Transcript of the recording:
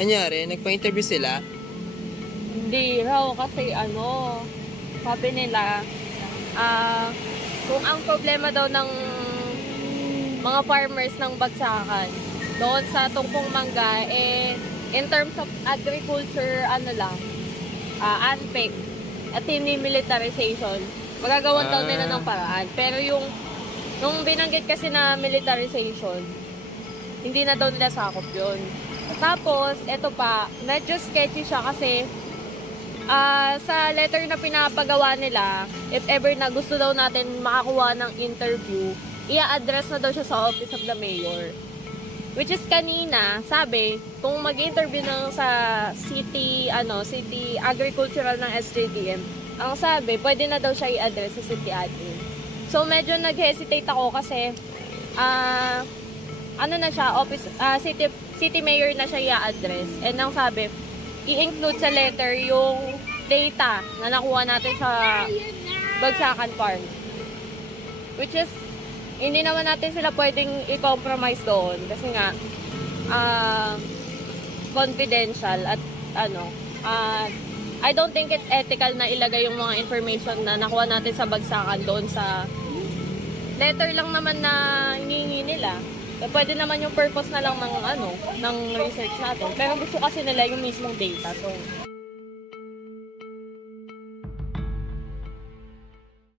Anyari, nagpa-interview sila? Hindi raw kasi sabi nila, kung ang problema daw ng mga farmers ng Bagsakan doon sa Tungpong Mangga, in terms of agriculture, aspect, at hindi militarization, magagawan daw nila ng paraan. Pero nung binanggit kasi na militarization, hindi na daw nila sakop yun. Tapos, eto pa, medyo sketchy siya kasi sa letter na pinapagawa nila, if ever na gusto daw natin makakuha ng interview, i-address na daw siya sa Office of the Mayor. Which is kanina, sabi, kung mag-interview sa city agricultural ng SJDM, ang sabi, pwede na daw siya i-address sa city admin. So, medyo nag-hesitate ako kasi, city mayor na siya i-address. And ang sabi, i-include sa letter yung data na nakuha natin sa Bagsakan Farm. Which is, hindi naman natin sila pwedeng i-compromise doon kasi nga confidential at I don't think it's ethical na ilagay yung mga information na nakuha natin sa Bagsakan doon sa letter lang naman na hinihingi nila. Pwede naman yung purpose na lang ng research natin. Pero gusto kasi nila yung mismong data. So,